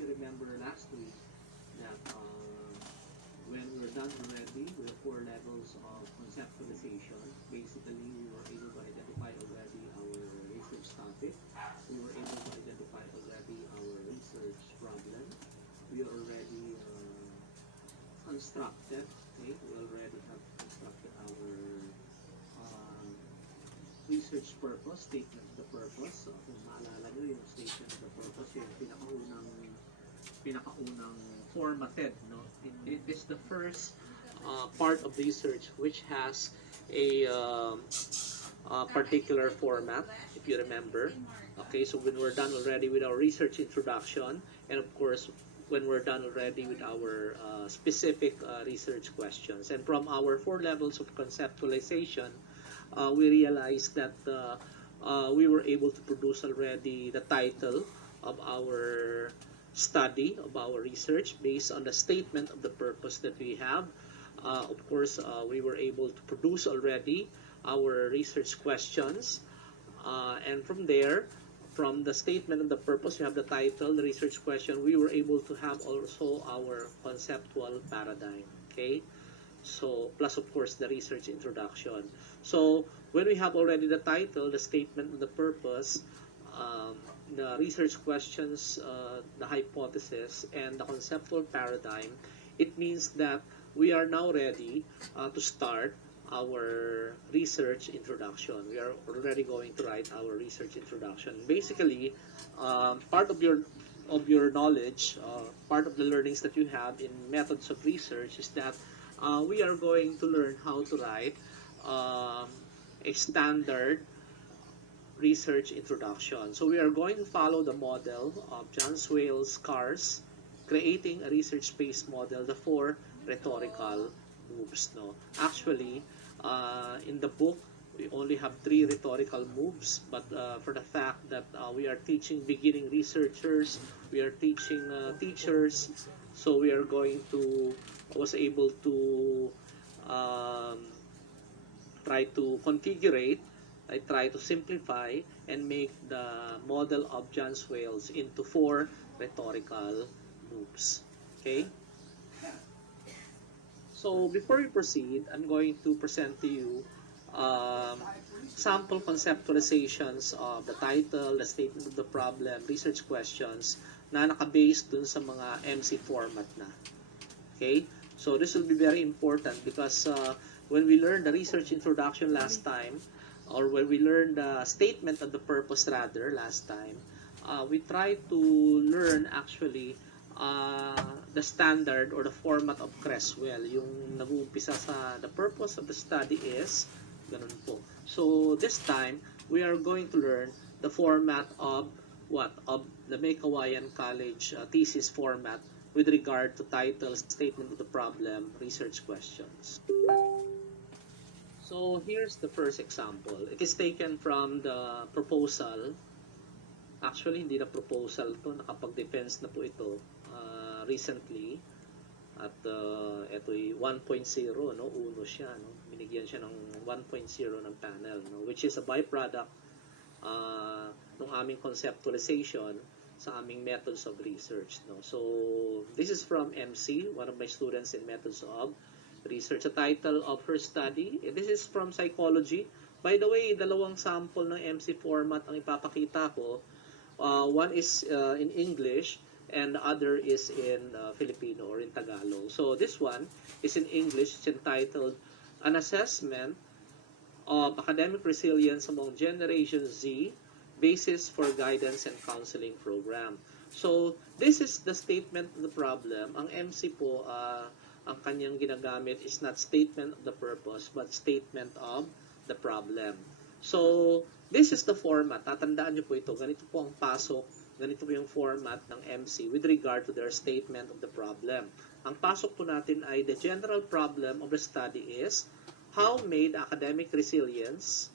you remember last week, that when we're done already with the 4 levels of conceptualization, basically we were able to identify already our research topic. We were able to identify already our research problem. We already constructed, okay? We already have constructed our research purpose, statement of the purpose. So, kung maalala nyo, yung statement of the purpose, yung pinakaunang formatted, no? It is the first part of research which has a particular format, if you remember. Okay, so when we're done already with our research introduction, and of course, when we're done already with our specific research questions. And from our 4 levels of conceptualization, we realized that we were able to produce already the title of our study, of our research, based on the statement of the purpose that we have. Of course, we were able to produce already our research questions, and from there, from the statement of the purpose, we have the title, the research question, we were able to have also our conceptual paradigm, okay? So, plus of course the research introduction. So, when we have already the title, the statement of the purpose, the research questions, the hypothesis, and the conceptual paradigm, it means that we are now ready to start our research introduction. We are already going to write our research introduction. Basically, part of your knowledge, part of the learnings that you have in methods of research is that we are going to learn how to write a standard research introduction. So we are going to follow the model of John Swales CARS, creating a research-based model, the 4 rhetorical moves. No, actually, in the book we only have 3 rhetorical moves, but for the fact that we are teaching beginning researchers, we are teaching teachers, so we are going to was able to try to configure, I try to simplify and make the model of John Swales into 4 rhetorical moves. Okay? So before we proceed, I'm going to present to you sample conceptualizations of the title, the statement of the problem, research questions na naka-base dun sa mga MC format na. Okay? So this will be very important because when we learned the research introduction last time, or when we learned the statement of the purpose rather last time, we tried to learn actually the standard or the format of Creswell. Yung nag-uumpisa sa the purpose of the study is ganun po. So this time we are going to learn the format of what? Of the Mekawayan College thesis format with regard to title, statement of the problem, research questions. So here's the first example. It is taken from the proposal. Actually, hindi na proposal to, nakapag-defense na po ito recently. At ito ay 1.0, no? Uno siya, no? Binigyan siya ng 1.0 ng panel, no? Which is a byproduct ng aming conceptualization sa aming methods of research, no? So this is from MC, one of my students in methods of research. The title of her study, this is from psychology. By the way, dalawang sample ng MC format ang ipapakita ko. One is in English and the other is in Filipino or in Tagalog. So this one is in English. It's entitled An Assessment of Academic Resilience Among Generation Z, Basis for Guidance and Counseling Program. So this is the statement of the problem. Ang MC po, ang kanyang ginagamit is not statement of the purpose but statement of the problem. So this is the format. Tatandaan nyo po ito. Ganito po ang pasok. Ganito po yung format ng MC with regard to their statement of the problem. Ang pasok po natin ay the general problem of the study is how made academic resilience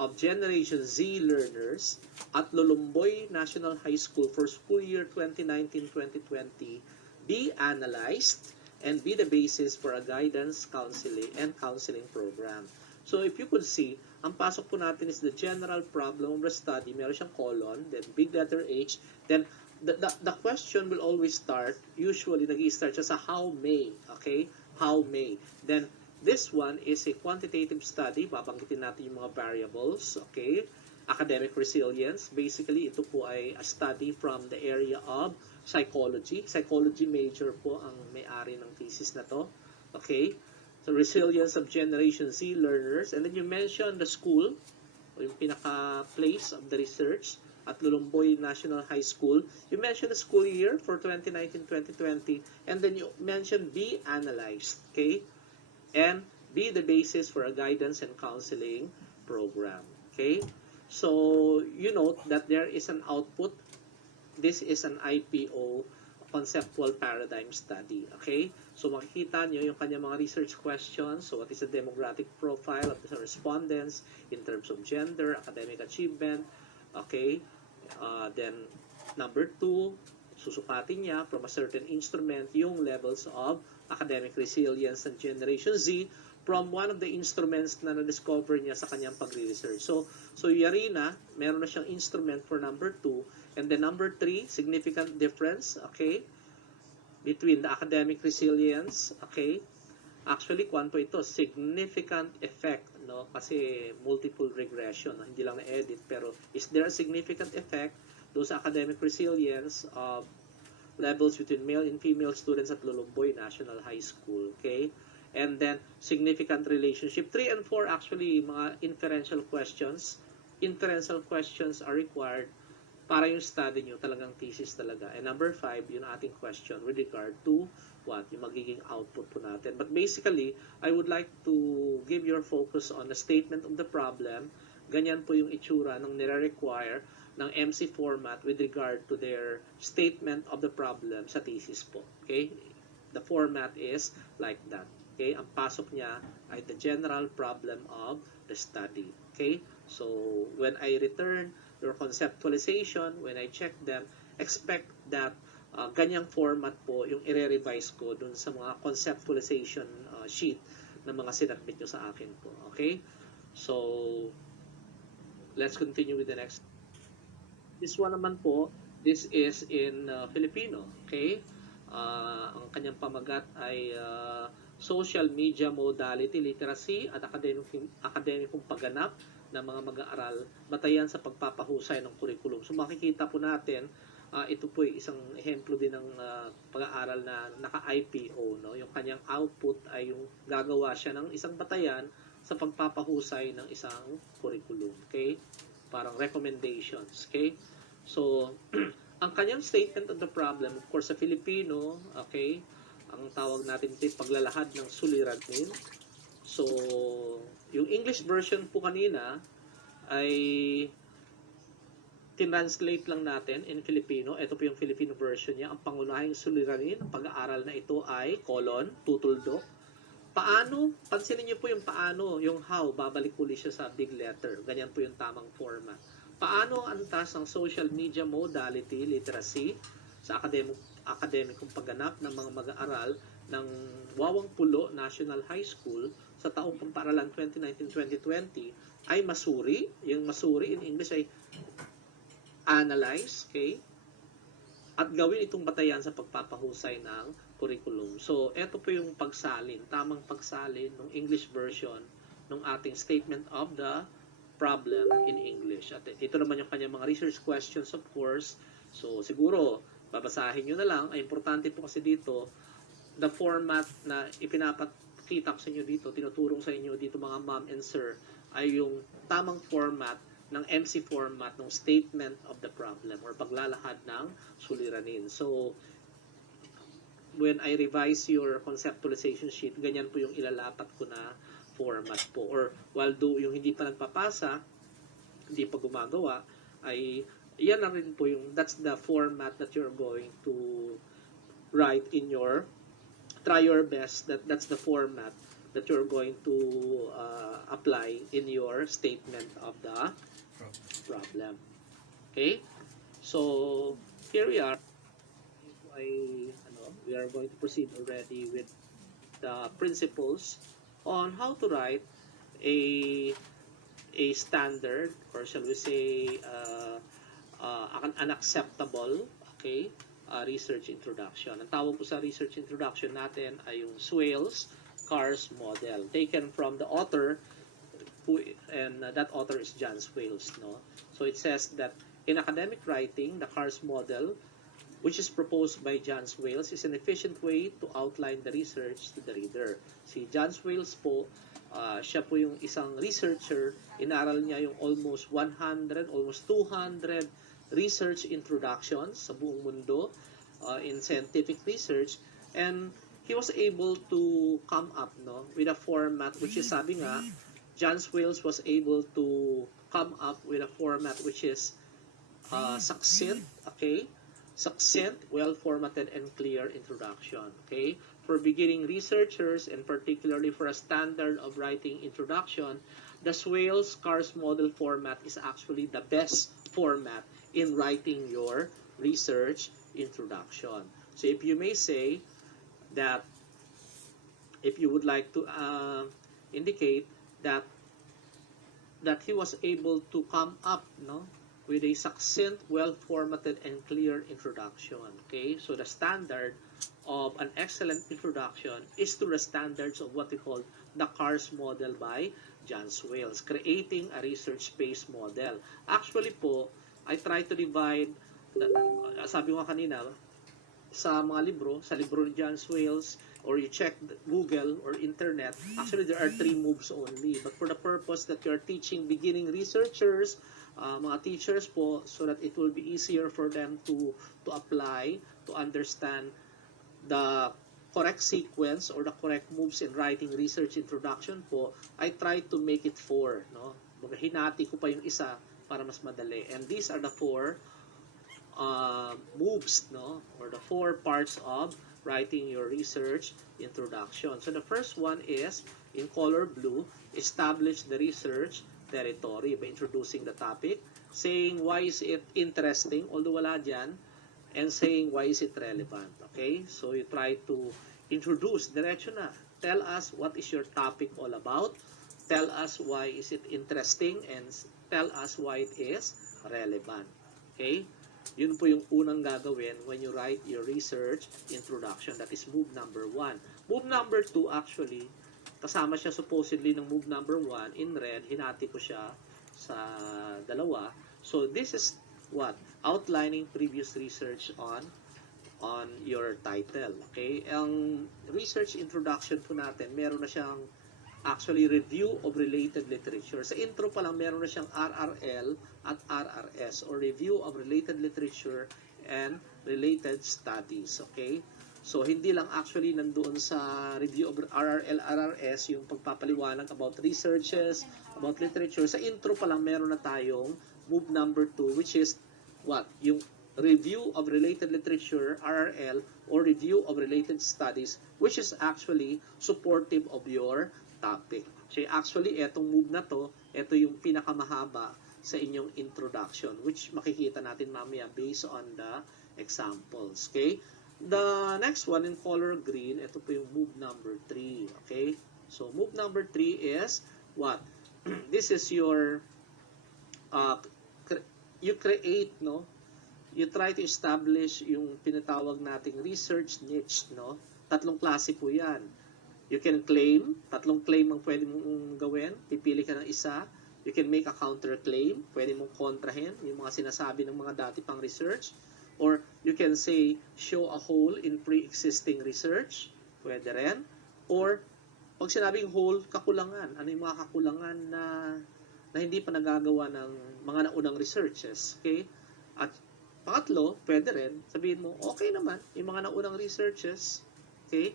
of Generation Z learners at Lulumboy National High School for school year 2019-2020 be analyzed and be the basis for a guidance, counseling program. So if you could see, ang pasok po natin is the general problem of the study. Meron siyang colon, then big letter H, then the question will always start, usually nag-i-start siya sa how may, okay? How may. Then, this one is a quantitative study. Babanggitin natin yung mga variables, okay? Academic resilience. Basically, ito po ay a study from the area of psychology. Psychology major po ang may-ari ng thesis na to, okay? So, resilience of Generation Z learners. And then you mentioned the school, o yung pinaka-place of the research at Lulumboy National High School. You mentioned the school year for 2019-2020, and then you mentioned be analyzed, okay? And be the basis for a guidance and counseling program, okay? So, you note that there is an output. This is an IPO, conceptual paradigm study, okay? So, makikita nyo yung kanyang mga research questions. So, what is the demographic profile of the respondents in terms of gender, academic achievement, okay? Then, number 2, susukatin niya from a certain instrument yung levels of academic resilience and Generation Z from one of the instruments na na-discover niya sa kanyang pagre-research. So yari na, meron na siyang instrument for number 2. And then number 3, significant difference, okay, between the academic resilience, okay. Actually, kwan po ito, significant effect, no? Kasi multiple regression, hindi lang na-edit, pero is there a significant effect doon sa academic resilience of levels between male and female students at Lulumboy National High School, okay? And then, significant relationship. 3 and 4, actually, mga inferential questions. Inferential questions are required para yung study nyo, talagang thesis talaga. And number 5, yung ating question with regard to what? Yung magiging output po natin. But basically, I would like to give your focus on the statement of the problem. Ganyan po yung itsura ng nire-require ng MC format with regard to their statement of the problem sa thesis po. Okay? The format is like that. Okay? Ang pasok niya ay the general problem of the study. Okay? So, when I return your conceptualization, when I check them, expect that ganyang format po yung i-revise ko dun sa mga conceptualization sheet na mga sinabit nyo sa akin po. Okay? So, let's continue with the next. This one naman po, this is in Filipino. Okay? Ang kanyang pamagat ay social media modality literacy at akademikong pagganap ng mga mag-aaral batayan sa pagpapahusay ng curriculum. So makikita po natin, ito po ay isang ehemplo din ng pag-aaral na naka-IPO. No? Yung kanyang output ay yung gagawa siya ng isang batayan sa pagpapahusay ng isang curriculum. Okay? Parang recommendations. Okay? So, ang kanyang statement of the problem, of course, sa Filipino, okay, ang tawag natin ito paglalahad ng suliranin. So, yung English version po kanina ay tinranslate lang natin in Filipino. Ito po yung Filipino version niya. Ang pangunahing suliranin ng pag-aaral na ito ay tutuldok. Paano? Pansinin niyo po yung paano, yung how, babalik uli siya sa big letter. Ganyan po yung tamang format. Paano ang antas ng social media modality literacy sa akademikong pagganap ng mga mag-aaral ng Wawang Pulo National High School sa taong pamparalan 2019-2020 ay masuri. Yung masuri in English ay analyze, okay? At gawin itong batayan sa pagpapahusay ng curriculum. So, ito po yung pagsalin, tamang pagsalin ng English version ng ating statement of the problem in English. At ito naman yung kanyang mga research questions, of course. So, siguro, babasahin nyo na lang. Ay, importante po kasi dito, the format na ipinapakita ko sa inyo dito, tinuturo sa inyo dito mga ma'am and sir, ay yung tamang format ng MC format ng statement of the problem or paglalahad ng suliranin. So, when I revise your conceptualization sheet, ganyan po yung ilalapat ko na format po. Or while yung hindi pa nagpapasa, hindi pa gumagawa, ay yan na rin po yung, that's the format that you're going to write in your, try your best, that's the format that you're going to apply in your statement of the problem. Okay? So, here we are. We are going to proceed already with the principles on how to write a standard, or shall we say, an acceptable, Okay? Research introduction. Ang tawag po sa research introduction natin ay yung Swales CARS model, taken from the author, and that author is John Swales. No? So it says that in academic writing, the CARS model, which is proposed by John Swales, is an efficient way to outline the research to the reader. Si John Swales po, siya po yung isang researcher, inaral niya yung almost 200 research introductions sa buong mundo in scientific research, and he was able to come up with a format which is, sabi nga, John Swales was able to come up with a format which is succinct, okay? Succinct, well-formatted, and clear introduction, okay? For beginning researchers, and particularly for a standard of writing introduction, the Swales CARS model format is actually the best format in writing your research introduction. So if you may say that, if you would like to indicate that he was able to come up with a succinct, well-formatted, and clear introduction. Okay, so the standard of an excellent introduction is to the standards of what we call the CARS model by John Swales, creating a research-based model. Actually po, I try to divide, sabi ko kanina, sa mga libro, sa libro ni John Swales, or you check Google or internet, actually there are 3 moves only. But for the purpose that you are teaching beginning researchers, mga teachers po, so that it will be easier for them to apply, to understand the correct sequence or the correct moves in writing research introduction po, I try to make it 4. Hinati ko pa yung isa para mas madali. And these are the 4 moves, or the 4 parts of writing your research introduction. So the first one is, in color blue, establish the research territory by introducing the topic, saying why is it interesting, although wala dyan, and saying why is it relevant. Okay? So you try to introduce, diretso na. Tell us what is your topic all about, tell us why is it interesting, and tell us why it is relevant. Okay? Yun po yung unang gagawin when you write your research introduction. That is move number 1. Move number 2, actually, kasama siya supposedly ng move number 1. In red, hinati ko siya sa dalawa. So this is what? Outlining previous research on your title. Okay? Ang research introduction po natin, meron na siyang actually review of related literature. Sa intro pa lang, meron na siyang RRL at RRS, or review of related literature and related studies. Okay? So, hindi lang actually nandoon sa review of RRL, RRS, yung pagpapaliwanag about researches, about literature. Sa intro pa lang, meron na tayong move number 2, which is what? Yung review of related literature, RRL, or review of related studies, which is actually supportive of your topic. So actually, etong move na to, ito yung pinakamahaba sa inyong introduction, which makikita natin mamaya based on the examples. Okay? The next one in color green, ito po yung move number 3. Okay? So move number 3 is what? This is your you create, you try to establish yung pinatawag nating research niche, 3 klase po yan. You can claim, 3 claim ang pwede mong gawin, pipili ka ng isa. You can make a counterclaim, pwede mong kontrahin yung mga sinasabi ng mga dati pang research. Or you can say, show a hole in pre-existing research, pwede rin. Or, pag sinabing hole, kakulangan. Ano yung mga kakulangan na hindi pa nagagawa ng mga naunang researches, okay? At pangatlo, pwede rin, sabihin mo, okay naman, yung mga naunang researches, okay?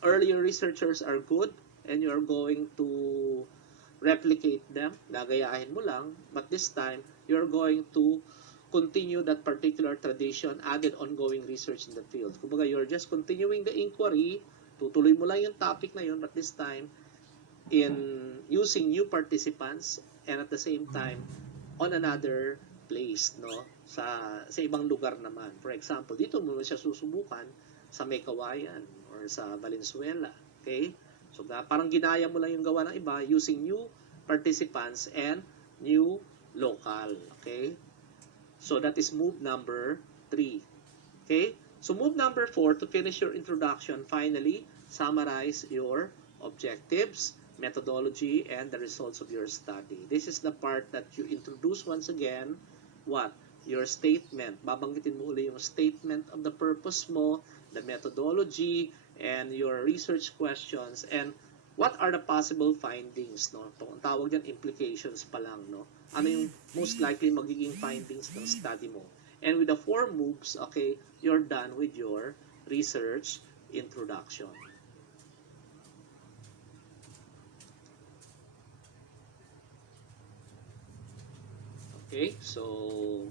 Earlier researchers are good and you are going to replicate them, gagayahin mo lang, but this time, you're going to continue that particular tradition, added ongoing research in the field. Kumbaga, you're just continuing the inquiry, tutuloy mo lang yung topic na yun, but this time, in using new participants, and at the same time, on another place, sa ibang lugar naman. For example, dito mo siya susubukan sa May Kawayan or sa Valenzuela. Okay? So, parang ginaya mo lang yung gawa ng iba using new participants and new local. Okay? So, that is move number 3. Okay? So move number 4, to finish your introduction, finally, summarize your objectives, methodology, and the results of your study. This is the part that you introduce once again, what? Your statement. Babanggitin mo uli yung statement of the purpose mo, the methodology, and your research questions, and what are the possible findings, no? Ang tawag yan, implications pa lang, no? Ano yung most likely magiging findings ng study mo? And with the 4 moves, okay, you're done with your research introduction. Okay, so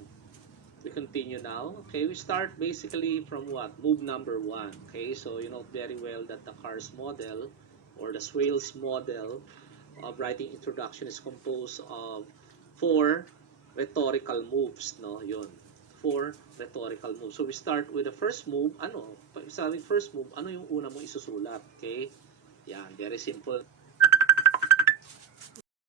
we continue now. Okay, we start basically from what? Move number 1. Okay, so you know very well that the CARS model or the Swales model of writing introduction is composed of 4 rhetorical moves, no? Yun. 4 rhetorical moves. So we start with the first move. Ano? Sa first move, ano yung una mong isusulat? Okay? Yan, very simple.